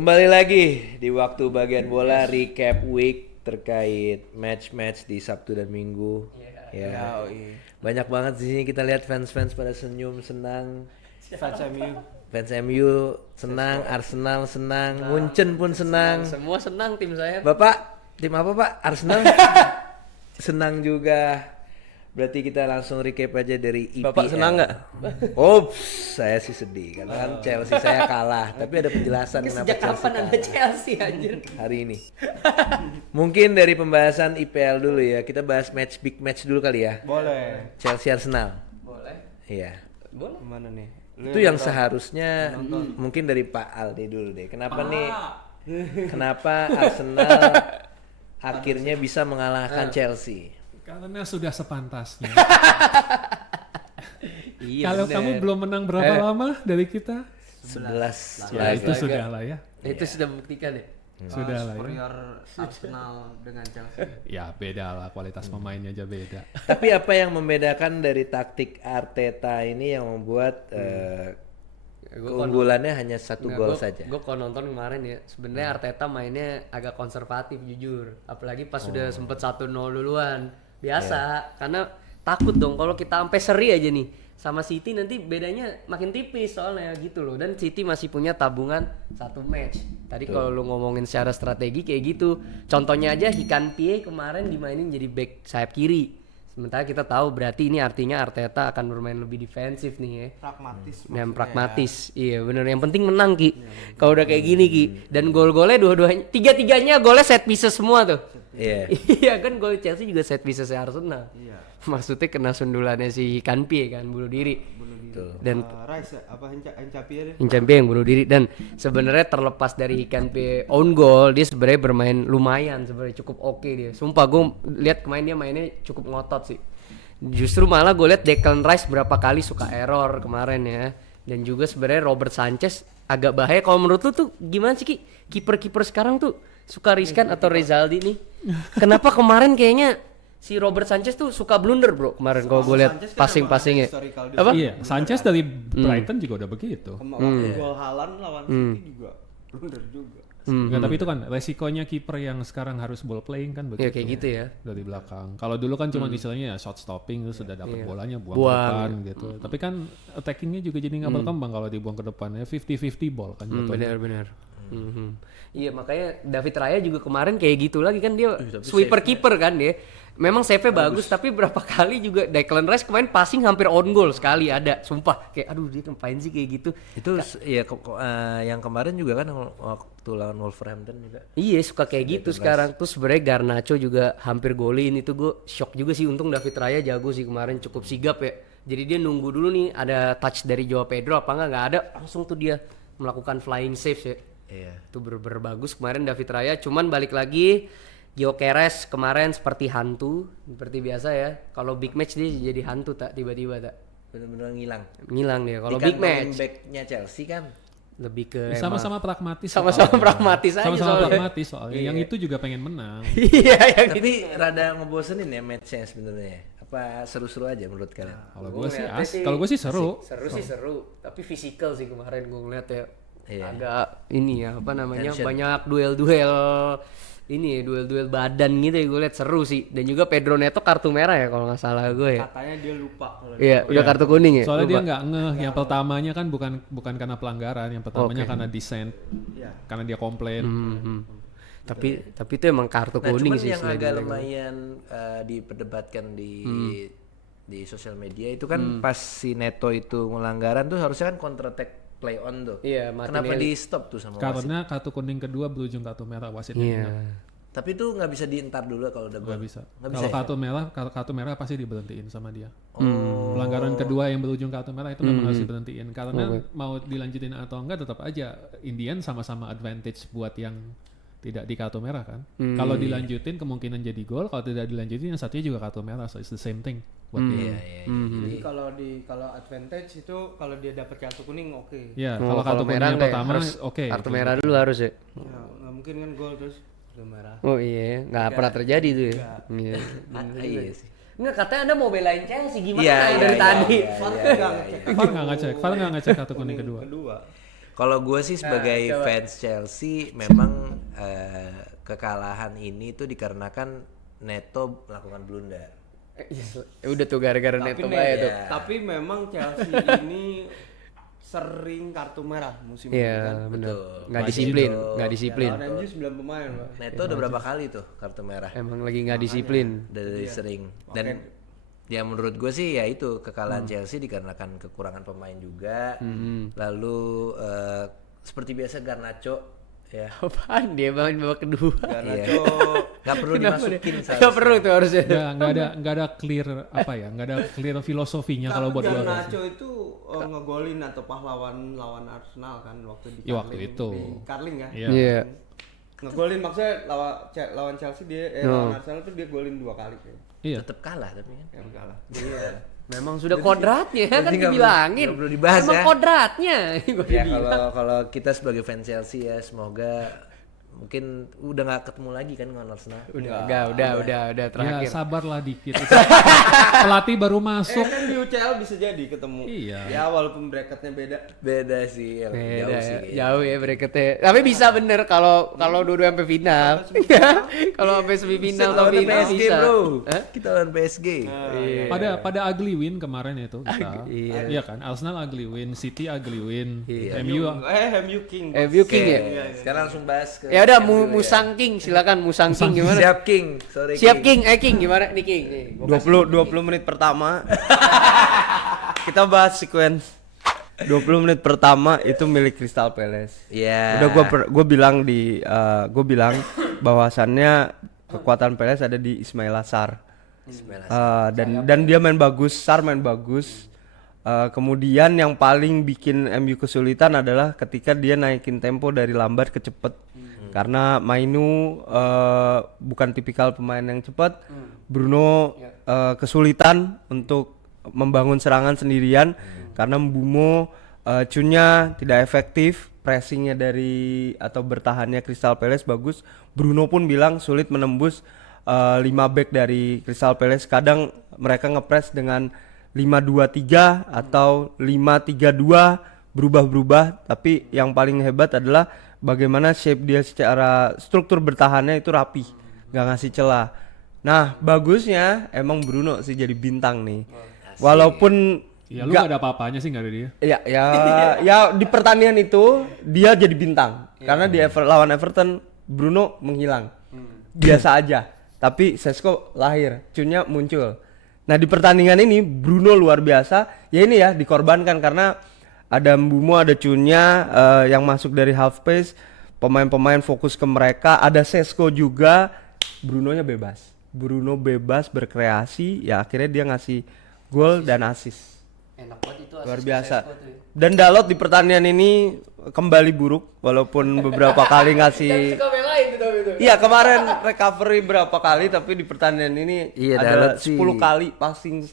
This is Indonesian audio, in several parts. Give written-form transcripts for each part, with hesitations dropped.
Kembali lagi di waktu bagian bola recap week terkait match-match di Sabtu dan Minggu. Ya. Banyak banget di sini kita lihat fans-fans pada senyum, senang. Fans MU. Fans MU senang, Arsenal senang, Munchen pun senang. Semua senang tim saya. Bapak, tim apa Pak? Arsenal? Senang juga. Berarti kita langsung recap aja dari IPL. Bapak senang nggak? Oh, saya sih sedih karena kan Chelsea saya kalah. Tapi ada penjelasan kenapa Sejak Chelsea kapan ada kalah Chelsea anjir? hari ini. Mungkin dari pembahasan IPL dulu ya. Kita bahas big match dulu kali ya. Boleh. Chelsea Arsenal. Boleh. Iya. Boleh. Gimana nih? Itu yang seharusnya mungkin dari Pak Aldi dulu deh. Kenapa nih? Kenapa Arsenal akhirnya bisa mengalahkan Chelsea? Karena sudah sepantasnya. Iya. Kalau kamu belum menang berapa lama dari kita? 11 Ya itu laga. sudah lah ya. Itu sudah membuktikan ya. Sudah lah ya. Superior Arsenal dengan Chelsea. Ya beda lah, kualitas pemainnya aja beda. Tapi apa yang membedakan dari taktik Arteta ini yang membuat keunggulannya hanya satu gol saja? Gue kalau nonton kemarin ya, sebenarnya Arteta mainnya agak konservatif jujur. Apalagi pas sudah sempet 1-0 duluan. Biasa, karena takut dong kalau kita sampai seri aja nih sama City nanti bedanya makin tipis soalnya gitu loh. Dan City masih punya tabungan satu match. Tadi kalau lu ngomongin secara strategi kayak gitu, contohnya aja Hikanpie kemarin dimainin jadi back sayap kiri. Sementara kita tahu berarti ini artinya Arteta akan bermain lebih defensif nih ya. Pragmatis. Dan pragmatis, iya bener. Yang penting menang Ki. Kalau udah kayak gini Ki, dan gol-golnya dua-duanya, tiga-tiganya golnya set pieces semua tuh. Iya. Iya kan gol Chelsea juga set pieces Arsenal. Iya. Maksudnya kena sundulannya si Kanpie kan, bunuh diri. Dan Rice apa Encapie Hincapie yang bunuh diri. Dan sebenarnya terlepas dari Kanpie own goal, dia sebenarnya bermain lumayan sebenarnya cukup oke dia. Sumpah gue lihat kemarin dia mainnya cukup ngotot sih. Justru malah gue lihat Declan Rice berapa kali suka error kemarin ya. Dan juga sebenarnya Robert Sanchez agak bahaya. Kalau menurut lu tuh gimana sih Ki? Kiper-kiper sekarang tuh suka riskan atau Rezaldi nih? Kenapa kemarin kayaknya si Robert Sanchez tuh suka blunder bro kemarin kalau gue lihat passing-passingnya. Apa? Iya, Sanchez dari Brighton juga udah begitu. Gol Haaland lawan City juga blunder juga. Nggak, tapi itu kan resikonya kiper yang sekarang harus ball playing kan begitu. Ya kayak gitu ya. Dari belakang. Kalau dulu kan cuma istilahnya ya shot stopping terus sudah dapat bolanya buang ke Buang. depan gitu. Tapi kan attackingnya juga jadi nggak berkembang kalau dibuang ke depan ya 50-50 ball kan jatuhnya. Benar-benar. Iya makanya David Raya juga kemarin kayak gitu lagi kan dia sweeper kiper kan dia. Memang save-nya bagus tapi berapa kali juga Declan Rice kemarin passing hampir on goal sekali ada. Sumpah kayak aduh dia ngapain sih kayak gitu. Itu ya yang kemarin juga kan waktu lawan Wolverhampton juga. Iya suka kayak gitu sekarang. Terus sebenarnya Garnacho juga hampir golin itu gue shock juga sih. Untung David Raya jago sih kemarin cukup sigap ya. Jadi dia nunggu dulu nih ada touch dari Joao Pedro apa nggak ada langsung tuh dia melakukan flying save ya. Iya. Itu bagus kemarin David Raya. Cuman balik lagi Gyökeres kemarin seperti hantu seperti biasa ya. Kalau big match dia jadi hantu tak tiba-tiba tak Benar-benar ngilang dia. Kalau Di big kantong match backnya Chelsea kan. lebih ke Sama-sama pragmatis. sama-sama soalnya. pragmatis aja Sama-sama soalnya. pragmatis soalnya. Yang itu juga pengen menang. Iya yang Tapi rada ngebosenin ya matchnya sebenarnya. Apa seru-seru aja menurut kalian? Kalau gue sih kalau gue sih seru. Seru tapi fisikal sih kemarin gue ngeliat ya. Iya. Agak ini ya apa namanya Tension. banyak duel-duel ini ya duel-duel badan gitu ya gue liat seru sih. Dan juga Pedro Neto kartu merah ya kalau nggak salah gue ya. Katanya dia lupa kalau Iya udah kartu kuning ya. Soalnya Lupa. dia nggak ngeh. Yang pertamanya kan bukan karena pelanggaran, yang pertamanya karena dissent, karena dia komplain. Tapi itu emang kartu Nah, kuning cuman sih. yang selain agak dia. lumayan diperdebatkan di sosial media itu kan pas si Neto itu melanggaran tuh harusnya kan counter attack play on tuh. Iya, Kenapa Martinelli. di stop tuh sama wasit? Karena kartu kuning kedua berujung kartu merah wasitnya. Iya. Tapi itu nggak bisa dientar dulu kalau udah gol. Nggak bisa. Nggak bisa Kalau ya? kartu merah pasti diberhentiin sama dia. Pelanggaran kedua yang berujung kartu merah itu memang harus diberhentiin karena mau dilanjutin atau enggak tetap aja Indian sama-sama advantage buat yang tidak di kartu merah kan. Kalau dilanjutin kemungkinan jadi gol, kalau tidak dilanjutin yang satunya juga kartu merah, so it's the same thing buat dia. Iya. Jadi kalau advantage itu kalau dia dapat kartu kuning oke. Ya, Oh, kalau kartu kalau merah kuning yang nggak ya? pertama Harus oke. Kartu merah dulu harus ya. Ya, nggak mungkin kan gol terus kartu merah. Oh iya, nggak pernah terjadi tuh ya. Iya. Iya sih. Nggak katanya Anda mau belain Chelsea gimana Iya, dari tadi? VAR nggak ngecek kartu kuning kedua. Kalau gue sih sebagai fans Chelsea memang kekalahan ini tuh dikarenakan Neto melakukan blunder. Udah tuh gara-gara Neto aja tuh. Tapi memang Chelsea ini sering kartu merah musim ini Iya, kan. benar. Betul. Nggak Pasti disiplin, tuh. nggak disiplin. Lawan MU 9 pemain, Pak. Neto udah berapa kali tuh kartu merah? Emang lagi nggak disiplin. Dari sering. Dan ya menurut gue sih ya itu kekalahan Chelsea dikarenakan kekurangan pemain juga. Lalu seperti biasa Garnacho ya. Apaan dia main babak kedua? Garnacho Nggak perlu dimasukin Nggak perlu tuh harusnya. Nggak ada clear apa ya, nggak ada clear filosofinya kalau buat gua. Garnacho itu ngegolin atau pahlawan lawan Arsenal kan waktu di Ya, waktu itu. di Carling kan. Iya. Iya. Ngegolin maksudnya lawan Chelsea dia lawan Arsenal tuh dia golin 2 kali kayaknya. Iya. Tetap kalah tapi kan. Yang kalah. Iya. Memang sudah kodratnya kan nggak dibilangin. nggak perlu dibahas Emang ya. kodratnya. Gua Ya bilang. kalau kita sebagai fans Chelsea ya semoga mungkin udah nggak ketemu lagi kan dengan Arsenal. Udah Ya terakhir. sabarlah dikit. Pelatih baru masuk. Kan di UCL bisa jadi ketemu. Iya. Ya walaupun bracketnya beda. Beda sih, yang Beda jauh ya, sih. kayaknya. jauh ya bracketnya. Tapi bisa bener kalau dua-dua sampai final. Kalau sampai semifinal atau Lawan final PSG bisa. bro. Hah? Kita lawan PSG. Pada ugly win kemarin itu kita. Iya. Iya kan? Arsenal ugly win, City ugly win, Iya. MU King. MU King ya. Sekarang langsung bahas ke Ya udah MU Musang King silakan Musang King gimana? Siap King. Sorry Siap King, King gimana nih King? Nih, gua 20 menit pertama. Kita bahas sequence 20 menit pertama itu milik Crystal Palace. Iya. Udah gue bilang bahwasannya kekuatan Palace ada di Ismail Sarr. Dan dia main bagus, Sarr main bagus. Kemudian yang paling bikin MU kesulitan adalah ketika dia naikin tempo dari lambat ke cepet. Karena Mainu bukan tipikal pemain yang cepat. Bruno kesulitan untuk membangun serangan sendirian karena Mbeumo cunnya tidak efektif, pressingnya dari atau bertahannya Crystal Palace bagus. Bruno pun bilang sulit menembus 5 back dari Crystal Palace. Kadang mereka ngepres dengan 5-2-3 atau 5-3-2 berubah-berubah, tapi yang paling hebat adalah bagaimana shape dia secara struktur bertahannya itu rapi, nggak ngasih celah. Nah bagusnya emang Bruno sih jadi bintang nih, walaupun Ya lu gak ada apa-apanya sih gak ada dia. ya di pertandingan itu dia jadi bintang karena di lawan Everton Bruno menghilang biasa aja, tapi Sesko lahir, cunnya muncul. Nah di pertandingan ini Bruno luar biasa, ya ini ya dikorbankan karena ada Mbeumo, ada cunnya yang masuk dari half pace, pemain-pemain fokus ke mereka, ada Sesko juga, Bruno bebas berkreasi, ya akhirnya dia ngasih gol dan assist. Enak banget itu Luar biasa. Dan Dalot di pertandingan ini kembali buruk walaupun beberapa kali ngasih. Iya kemarin recovery berapa kali tapi di pertandingan ini Iya, ada Dalot 10 sih. kali passing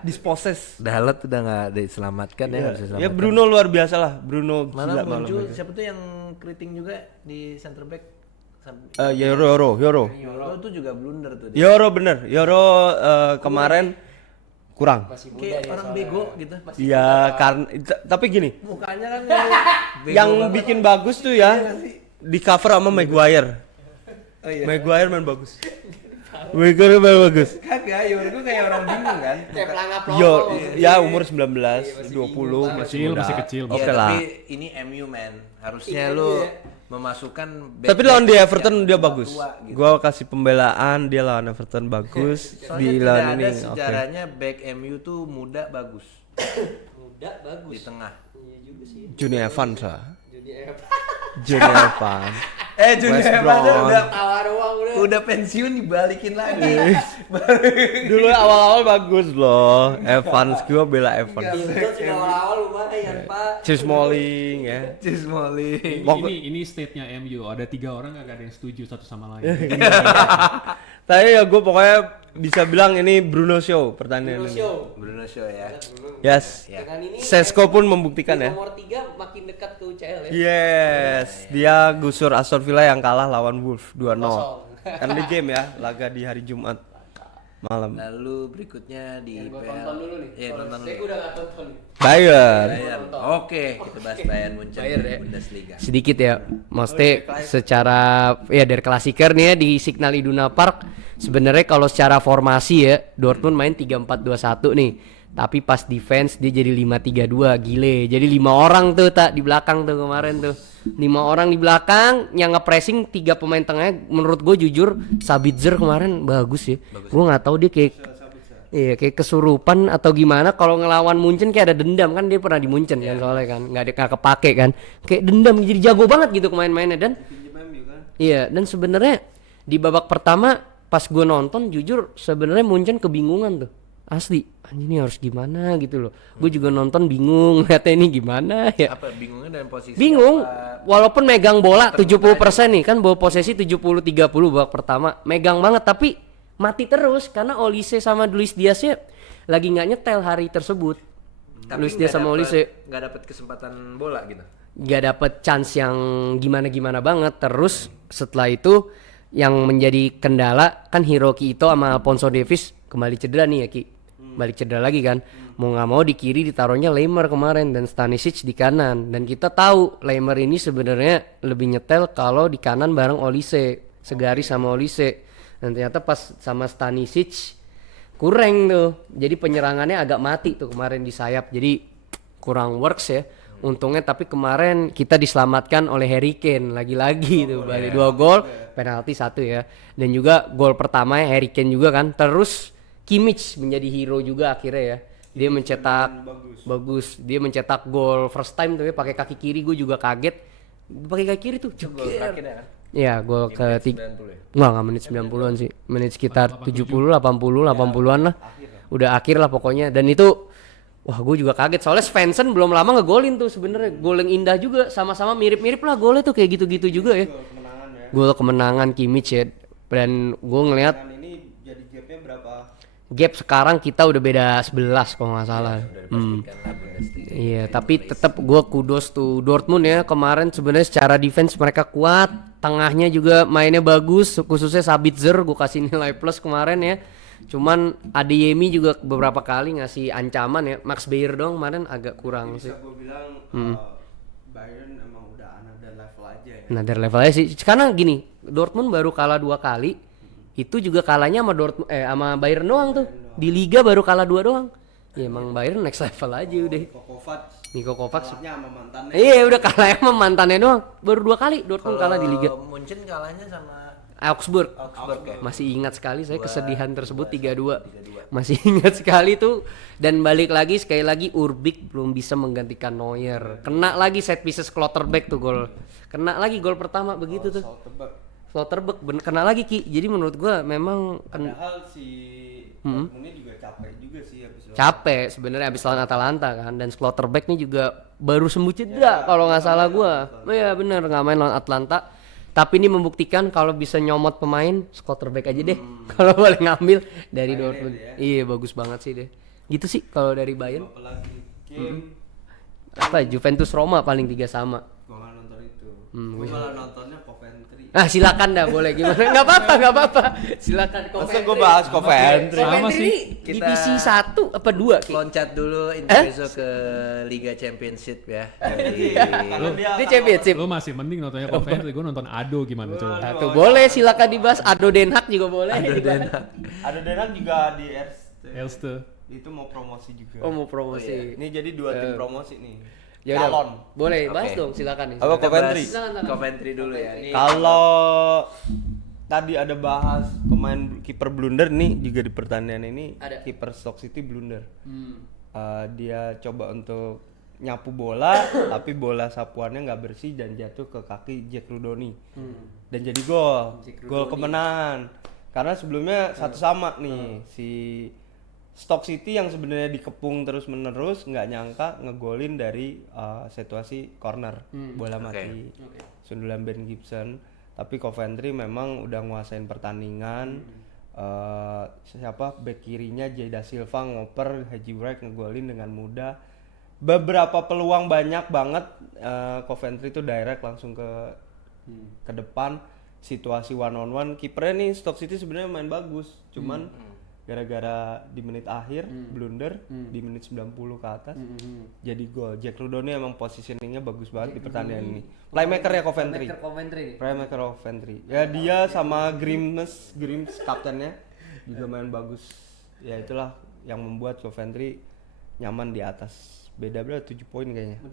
disposes. Dalot udah nggak diselamatkan ya, harus Ya diselamatkan. Bruno luar biasa lah, Bruno Malah gila muncul malam. siapa tuh yang keriting juga di center back. Yoro Yoro tuh juga blunder tuh. Yoro bener, Yoro kemarin kurang. Kayak orang bego gitu. Iya karena tapi gini, Mukanya kan bego yang banget. bikin bagus tuh ya di cover sama Maguire. Oh iya. Maguire main bagus. Maguire main bagus. Kagak, Yoro tuh kayak orang bingung kan. Yo, ya umur 19, 20 masih muda. masih kecil. Oke Iya, lah. tapi ini MU man. Harusnya lu memasukkan Tapi lawan di Everton dia bagus. tua gitu. Gua kasih pembelaan, dia lawan Everton bagus. Soalnya Di tidak lawan ada ini oke. sejarahnya back MU tuh muda bagus Udah bagus. di tengah. Iya juga sih. Juni Evans lah. Jadi Juni Evans. Juni West Evans Brom. tawa doang udah pensiun dibalikin lagi. Dulu awal-awal bagus loh. Evans, gua bela Evans. Itu awal-awal lumayan Pak. Cheers Smalling ya. Cis Molly. Ini state-nya MU, ada 3 orang gak ada yang setuju satu sama lain. Tapi ya gue pokoknya bisa bilang ini Bruno Show pertandingan ini. Bruno Show ya. Yes. Dengan ini Sesko pun membuktikan ya. nomor 3 makin dekat ke UCL ya. Yes, dia gusur Aston Villa yang kalah lawan Wolves 2-0. Early game ya, laga di hari Jumat. malam. Lalu berikutnya di Gua IPL. tonton dulu nih. Iya, Kalau tonton saya dulu. udah nggak tonton. Bayern. Bayern. Oke, kita bahas Bayern Munchen Bayern di ya. Bundesliga. Sedikit ya, maksudnya secara ya dari klasiker nih ya di Signal Iduna Park. Sebenarnya kalau secara formasi ya Dortmund main 3-4-2-1 nih. Tapi pas defense dia jadi 5-3-2, gile. Jadi 5 orang tuh tak di belakang tuh kemarin tuh. 5 orang di belakang yang nge-pressing 3 pemain tengahnya. Menurut gue jujur Sabitzer kemarin bagus ya. Gue nggak tahu dia kayak iya kayak kesurupan atau gimana. Kalau ngelawan Munchen kayak ada dendam kan, dia pernah di Munchen kan soalnya kan nggak kepake kan. Kayak dendam, jadi jago banget gitu main-mainnya. Dan iya, dan sebenarnya di babak pertama pas gue nonton jujur sebenarnya Munchen kebingungan tuh. Asli, anjing ini harus gimana gitu loh. Gue juga nonton bingung lihatnya ini gimana ya. Apa bingungnya dalam posisi Bingung. apa? Walaupun megang bola 70% nih kan, bawa posesi 70-30 babak pertama. Megang banget tapi mati terus karena Olise sama Luis Diaz lagi nggak nyetel hari tersebut. Tapi Luis Diaz sama Olise nggak dapat kesempatan bola gitu. nggak dapet chance yang gimana-gimana banget. Terus setelah itu yang menjadi kendala kan Hiroki Ito sama Alphonso Davies kembali cedera nih ya Ki. Balik cedera lagi kan. Mau nggak mau di kiri ditaruhnya Lemar kemarin dan Stanisic di kanan. Dan kita tahu Lemar ini sebenarnya lebih nyetel kalau di kanan bareng Olise, segaris sama Olise. Dan ternyata pas sama Stanisic kurang tuh. Jadi penyerangannya agak mati tuh kemarin di sayap. Jadi kurang works ya. Untungnya tapi kemarin kita diselamatkan oleh Harry Kane lagi-lagi tuh, balik 2 gol, penalti 1 ya. Dan juga gol pertamanya Harry Kane juga kan. Terus Kimmich menjadi hero juga akhirnya ya. Dia mencetak bagus. Dia mencetak gol first time tuh ya pakai kaki kiri, gue juga kaget. Pakai kaki kiri tuh. Gol terakhirnya kan. Ya, gol ketiga. 90 ya. Enggak menit 90-an sih. Menit sekitar 70, 80-an lah. Udah akhir lah pokoknya. Dan itu wah, gue juga kaget soalnya Svensson belum lama ngegolin tuh sebenarnya. Gol yang indah juga, sama-sama mirip-mirip lah golnya tuh kayak gitu-gitu juga ya. Gol kemenangan Kimmich ya. Dan gue ngelihat Ini jadi gapnya berapa? gap sekarang kita udah beda 11 kalau nggak salah. Dipastikan lah Bundesliga. Iya, tapi tetap gue kudos tuh Dortmund ya kemarin sebenarnya secara defense mereka kuat, tengahnya juga mainnya bagus, khususnya Sabitzer gue kasih nilai plus kemarin ya. Cuman Adeyemi juga beberapa kali ngasih ancaman ya. Max Bayer dong kemarin agak kurang sih. Bisa gue bilang Bayern emang udah another level aja ya. Another level aja sih. Karena gini, Dortmund baru kalah 2 kali. Itu juga kalahnya sama Dortmund sama Bayern doang tuh. Di liga baru kalah 2 doang. Ya emang Bayern next level aja udah. Niko Kovac Sama mantannya. iya udah kalah sama mantannya doang. Baru 2 kali Dortmund kalah di liga. Munchen kalahnya sama Augsburg. ya. Masih ingat sekali saya kesedihan tersebut 3-2. Masih ingat sekali tuh. Dan balik lagi sekali lagi Urbik belum bisa menggantikan Neuer. Kena lagi set pieces Klotterbeck tuh gol. Kena lagi gol pertama begitu tuh. Slotterbeck kena lagi Ki. Jadi menurut gua memang Padahal si Dortmund juga capek juga sih habis capek sebenarnya habis lawan Atalanta kan, dan Slotterbeck nih juga baru sembuh cedera kalau nggak salah gua. Oh iya bener nggak main lawan Atlanta. Tapi ini membuktikan kalau bisa nyomot pemain Slotterbeck aja deh. Kalau boleh ngambil dari Dortmund. Iya bagus banget sih deh. Gitu sih kalau dari Bayern. apalagi game Apa Juventus Roma paling 3 sama. gua nggak nonton itu. Gua malah nontonnya Coventry. Ah silakan dah boleh gimana? Nggak apa-apa. Silakan Masa gua bahas Coventry? Sama Coventry sih. ini divisi 1 apa 2 Ki? loncat dulu Intermezzo ke Liga Championship ya. Ini championship. Lu masih mending nontonnya Coventry, gue nonton Ado gimana coba. Nah, tuh boleh silakan dibahas. Ado Den Haag juga boleh. Ada Denang juga di Elste. itu mau promosi juga. Oh mau promosi. Ini jadi 2 tim promosi nih. Ya udah, Calon. boleh bahas Oke. dong silakan nih. Apa Kita Coventry? bahas Coventry dulu ya. Ini Kalau tadi ada bahas pemain kiper blunder nih juga di pertandingan ini Ada. kiper Stoke City blunder. Dia coba untuk nyapu bola tapi bola sapuannya nggak bersih dan jatuh ke kaki Jack Rudoni dan jadi gol kemenangan karena sebelumnya 1-1 nih si Stoke City yang sebenarnya dikepung terus menerus nggak nyangka ngegolin dari situasi corner bola mati sundulan Ben Gibson. Tapi Coventry memang udah nguasain pertandingan. Siapa back kirinya Jada Silva ngoper, Haji Wright ngegolin dengan mudah. Beberapa peluang banyak banget. Coventry itu direct langsung ke depan. Situasi one on one, kipernya nih Stoke City sebenarnya main bagus, cuman gara-gara di menit akhir blunder di menit 90 ke atas jadi gol. Jack Rudoni emang positioningnya bagus banget di pertandingan ini. Playmaker ya Coventry. Playmaker Coventry. Ya dia sama Grims kaptennya juga main bagus. Ya itulah yang membuat Coventry nyaman di atas. Beda berapa 7 poin kayaknya. 6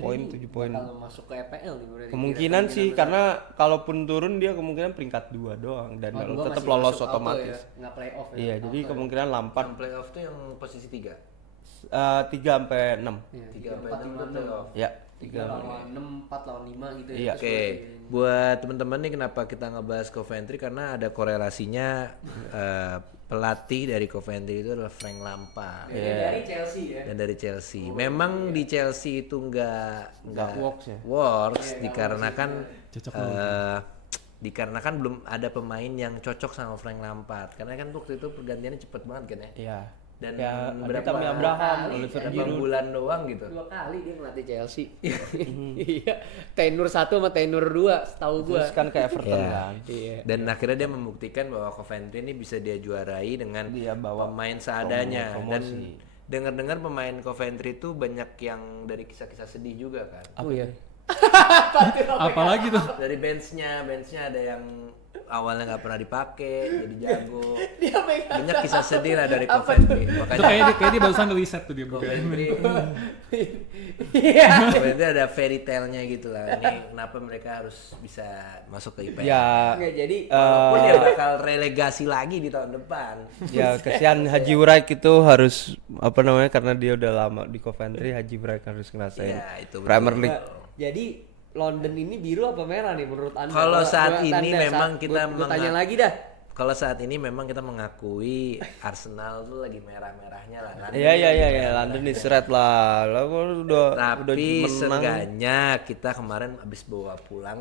poin, 7 poin. Bakal masuk ke EPL nih berarti. Kemungkinan sih karena kalaupun turun dia kemungkinan peringkat 2 doang dan tetap lolos otomatis. Ya, nggak play off ya. Iya, jadi kemungkinan Lampard Yang playoff tuh yang posisi 3. 3 sampai 6. 3 sampai 6 playoff. Ya, 3 lawan 6, 4 lawan 5 gitu ya. Iya. Oke, buat teman-teman nih kenapa kita ngebahas Coventry karena ada korelasinya pelatih dari Coventry itu adalah Frank Lampard. Dari Chelsea ya. Dan dari Chelsea. Memang di Chelsea itu nggak works ya. Works dikarenakan Cocok dikarenakan belum ada pemain yang cocok sama Frank Lampard. Karena kan waktu itu pergantiannya cepet banget kan ya. Iya. Dan Ya, berapa Tammy Abraham, Oliver berapa Giroud. bulan doang gitu. 2 kali dia ngelatih Chelsea. Iya. Tenur 1 sama tenur 2 setahu gua. Terus kan ke Everton Iya. kan. Iya. Dan akhirnya dia membuktikan bahwa Coventry ini bisa dia juarai dengan Dia bawa pemain seadanya. Dan promosi. dengar-dengar pemain Coventry itu banyak yang dari kisah-kisah sedih juga kan. Oh iya. Apalagi tuh? Dari benchnya ada yang awalnya nggak pernah dipakai jadi jago. Banyak kisah sedih lah dari Coventry. Itu Makanya kayak dia barusan riset tuh dia buka. Coventry Iya. Coventry ada fairy tale-nya gitu lah. Ini kenapa mereka harus bisa masuk ke IPL. Ya, Oke, jadi Walaupun dia bakal relegasi lagi di tahun depan. ya kesian Haji Wright itu harus apa namanya karena dia udah lama di Coventry, Haji Wright harus ngerasain Ya, itu betul. Premier League. jadi London ini biru apa merah nih menurut Anda? Kalau saat Gua ini tanda memang saat- kita gua tanya lagi dah. Kalau saat ini memang kita mengakui Arsenal tuh lagi merah-merahnya lah. London Iya iya lagi iya ya, merah-merah. London is red lah. Lah udah Tapi menang. seenggaknya kita kemarin habis bawa pulang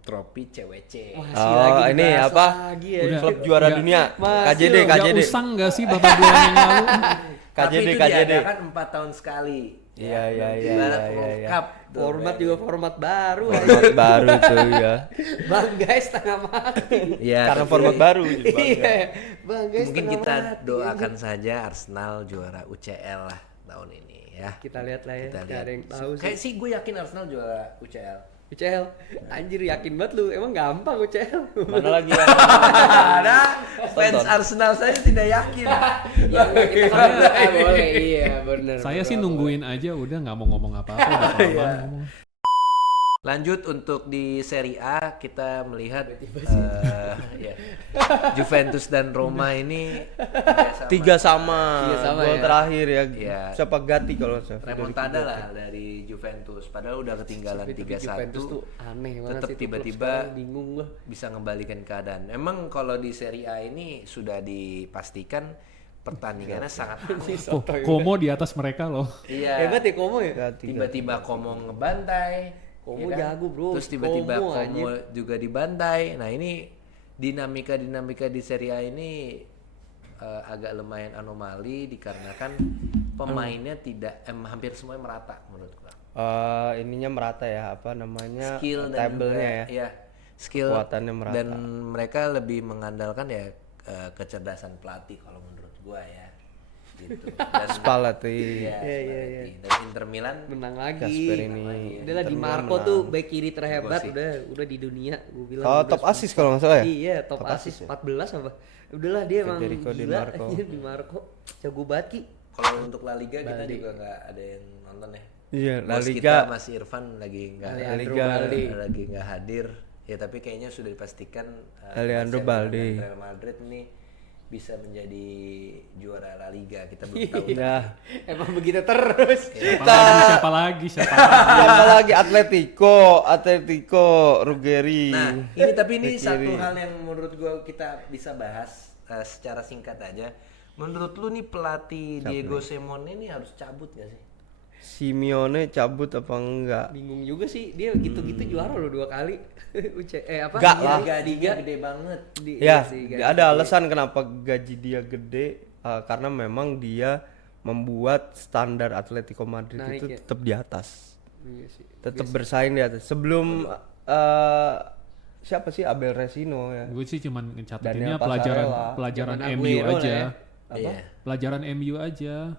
trofi CWC. Masih Oh, lagi ini dibahas apa? lagi ya. Udah. Klub juara Ya. dunia. Masih KJD loh, Udah KJD. usang gak sih beberapa bulan yang lalu? Tapi KJD itu KJD. diadakan 4 tahun sekali. Iya, iya, iya, Ibarat iya, World iya. Cup. tuh, Format men. juga format baru. Format baru tuh ya. Bang guys setengah mati. Iya, Karena tapi format baru jadi bangga. Iya. Bang guys mungkin setengah kita mati. doakan saja Arsenal juara UCL lah tahun ini ya. Kita lihat lah ya. Kita Gak lihat. ada yang tahu sih. Kayak sih gue yakin Arsenal juara UCL. UCL. Anjir yakin banget lu. Emang gampang UCL. Mana lagi yang Ada fans Arsenal saya tidak yakin. Ya enggak, kita kan boleh. Iya benar. Saya sih nungguin aja udah nggak mau ngomong apa-apa udah kelamaan ngomong. Lanjut untuk di Serie A kita melihat ya, Juventus dan Roma ini 3 sama. Tiga sama Gol ya. terakhir ya. Iya. Siapa Gatti kalau saya. remontada lah dari Juventus. Padahal udah ketinggalan Juventus tuh 3-1 aneh banget tetap sih. tuh klub tiba-tiba sekarang, bingung gua. bisa ngembalikan keadaan. Emang kalau di Serie A ini sudah dipastikan pertandingannya sangat aneh. Oh, Como di atas mereka loh. Iya. Hebat ya Como ya? Gatti. Tiba-tiba Como ngebantai. Como ya kan? jago, bro. Terus tiba-tiba Como, Como juga dibantai. Nah ini dinamika di Serie A ini agak lumayan anomali dikarenakan pemainnya tidak hampir semuanya merata menurut gua. Ininya merata ya, apa namanya? Skill dan table-nya juga, ya. skill Kekuatannya merata. dan mereka lebih mengandalkan ya kecerdasan pelatih kalau menurut gua ya gitu. Dan Spalletti. iya, Spalletti. Dan Inter Milan Menang lagi. Gasperini. Udah lah di Marco tuh back kiri terhebat udah di dunia gua bilang. Oh, udah top assist kalau nggak salah ya? Iya, top assist 14 apa? Udahlah dia emang Federico Di gila Marco. Di Marco. Jago banget Ki. kalau untuk La Liga kita juga nggak ada yang nonton ya. Iya, La Bos Liga. kita masih Irfan lagi nggak Leandro Liga. Balde. lagi nggak hadir ya, tapi kayaknya sudah dipastikan Leandro Barcelona Balde. dan Real Madrid ini bisa menjadi juara La Liga. Kita belum tahu. Ya. Emang begitu terus. Siapa lagi? Siapa lagi? Atletico, Ruggeri. Nah, ini tapi ini Bek satu kiri. hal yang menurut gua kita bisa bahas secara singkat aja. Menurut lu nih pelatih Diego Simeone ini harus cabut gak sih? Simeone cabut apa enggak? Bingung juga sih dia gitu-gitu juara loh 2 kali. Apa? Enggak Iya, lah. Gajinya gede banget. Iya Ya, sih, ada alasan kenapa gaji dia gede karena memang dia membuat standar Atletico Madrid Naik itu ya. tetap di atas. Iya sih. Tetap bersaing di atas. Sebelum siapa sih Abel Resino ya? Gue sih cuman ngecatetinnya Daniel Pasarella. pelajaran Zaman MU Aguero lah aja. ya. Iya. Pelajaran MU aja.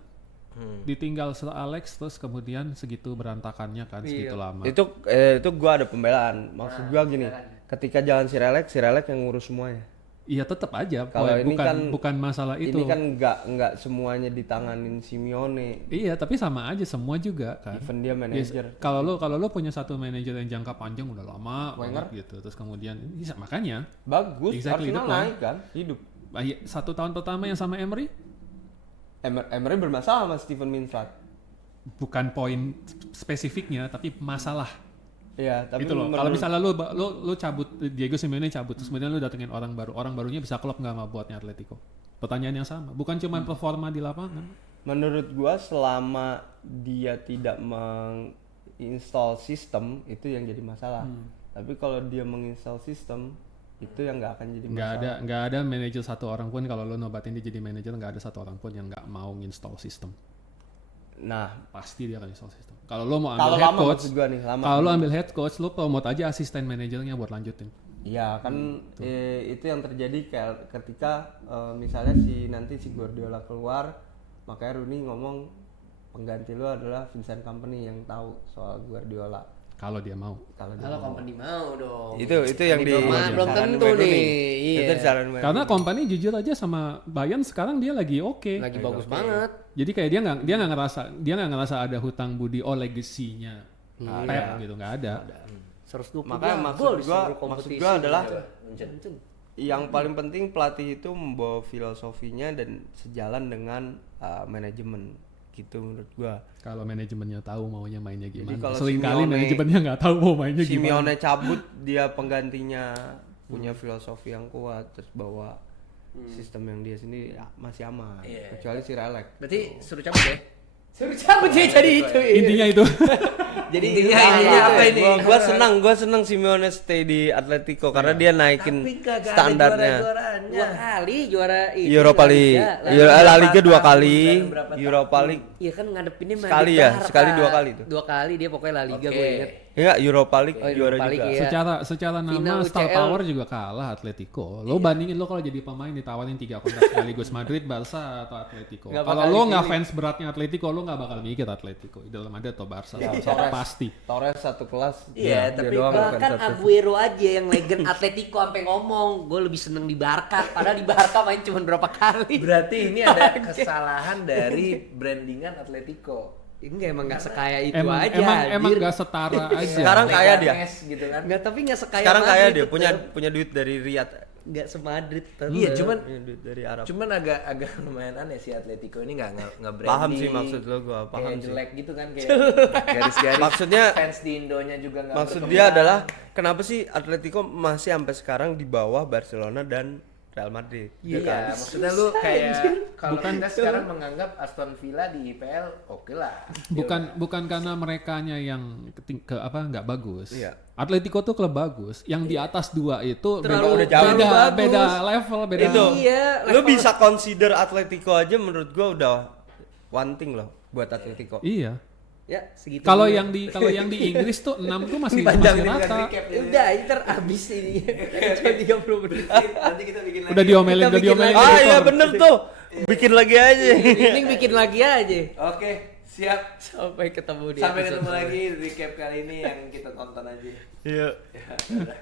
Ditinggal Sir Alex terus kemudian segitu berantakannya kan segitu lama. Itu gua ada pembelaan. Maksud gua gini, ketika jalan Sir Alex yang ngurus semuanya. Iya tetap aja. Kalau ini bukan masalah itu. Ini kan nggak semuanya ditanganin Simeone. Iya, tapi sama aja semua juga kan. Even dia manajer. Kalau lo punya satu manajer yang jangka panjang udah lama banget gitu, terus kemudian makanya Bagus, Exactly Arsenal the point. naik kan, hidup. 1 tahun pertama yang sama Emery Emery bermasalah sama Steven Minsrat. bukan poin spesifiknya tapi masalah Iya, tapi itu loh. Kalau misalnya lo cabut Diego Simeone cabut terus kemudian lo datengin orang barunya bisa klop nggak sama buatnya Atletico? Pertanyaan yang sama. Bukan cuma performa di lapangan. menurut gua selama dia tidak menginstall sistem itu yang jadi masalah. Tapi kalau dia menginstall sistem itu yang nggak akan jadi masalah. Nggak ada manajer satu orang pun kalau lo nobatin dia jadi manajer nggak ada satu orang pun yang nggak mau install sistem. Nah, Pasti dia akan install sistem. Kalau lo mau kalau ambil head lama coach, maksud gua nih, lama. kalau lo ambil head coach, lo promote aja asisten manajernya buat lanjutin. Iya kan itu yang terjadi kayak ketika misalnya nanti si Guardiola keluar, makanya Rooney ngomong pengganti lu adalah Vincent Kompany yang tahu soal Guardiola. Kalau dia mau. Kalau dia Kalau mau. company mau dong. Itu yang di belum disarankan tentu Wayne Rooney. nih. Iya. Itu disarankan Wayne Karena Rooney. Kompany jujur aja sama Bayern sekarang dia lagi oke. Lagi bagus banget. Jadi kayak dia nggak ngerasa ada hutang budi legasinya Pep gitu, nggak ada. 120 Makanya gol di seluruh maksud kompetisi. gua adalah Kenceng. yang paling penting pelatih itu membawa filosofinya dan sejalan dengan manajemen gitu menurut gua. Kalau manajemennya tahu maunya mainnya Jadi gimana. kalau Seringkali Simeone- manajemennya nggak tahu mau mainnya gimana. Simeone cabut, dia penggantinya punya filosofi yang kuat terus bawa sistem yang dia sendiri ya, masih aman. Iya. Kecuali si Relek. Berarti suruh cabut ya? Suruh cabut dia jadi itu. Intinya itu. Jadi intinya apa ini? Gua senang Simeone stay di Atletico karena dia naikin Tapi kagak ada standarnya. Dua juara-juaranya. kali juara ini. Europa League, La Liga 2 kali, berapa tahun? Europa League. Iya kan ngadepinnya Sekali ya, sekali 2 kali tuh. 2 kali dia pokoknya La Liga Oke. gue inget. Enggak, Europa League Oh, juara Europa juga. League, iya. secara nama Final star UCL. power juga kalah Atletico. Lo bandingin lo kalau jadi pemain ditawarin 3 kontrak sekaligus Madrid, Barca atau Atletico. Nggak Kalau bakal lo nggak dipilih. fans beratnya Atletico, lo nggak bakal mikir Atletico. Dalam Madrid atau Barca, pasti. Torres satu kelas. Iya, dia tapi doang Bahkan fans Atletico. Aguero aja yang legend Atletico sampai ngomong, gue lebih seneng di Barca. Padahal di Barca main cuma berapa kali. Berarti ini ada kesalahan dari brandingan Atletico. Enggak emang nggak sekaya itu Emang aja. emang anjir. nggak setara aja. Sekarang kaya dia. Leganes gitu kan. Nggak, tapi nggak sekaya Sekarang kaya Madrid dia tetep. punya duit dari Riyadh. Nggak semadrid tetep. Iya, Punya duit dari Arab. cuman agak lumayan aneh sih Atletico ini nggak branding. Paham sih maksud lo, gua paham kayak sih. jelek gitu kan kayak garis-garis. Maksudnya fans di Indonya juga nggak Maksud berkembang. dia adalah kenapa sih Atletico masih sampai sekarang di bawah Barcelona dan Real Madrid? Iya, kan? maksudnya lu kayak kalau kita sekarang menganggap Aston Villa di IPL oke lah. bukan karena merekanya yang nggak bagus. Iya. Atletico tuh klub bagus. Yang di atas 2 itu Terlalu- udah jauh. terlalu bagus. beda level, beda. Itu. Iya, Lu level- bisa consider Atletico aja menurut gua udah one thing loh buat Atletico. Iya. Ya, segitu. Kalau dulu. yang di Inggris tuh 6 tuh masih Panjangin rata. recap Ya udah, ini terabis ini. Cuma 30 menit. Nanti kita bikin lagi. Udah diomelin Kita bikin lagi. Ah iya editor. bener tuh. Bikin lagi aja. Ini bikin lagi aja. Oke, siap. Sampai ketemu di Sampai episode ketemu lagi di recap kali ini yang kita tonton aja. Iya. Ya, udah.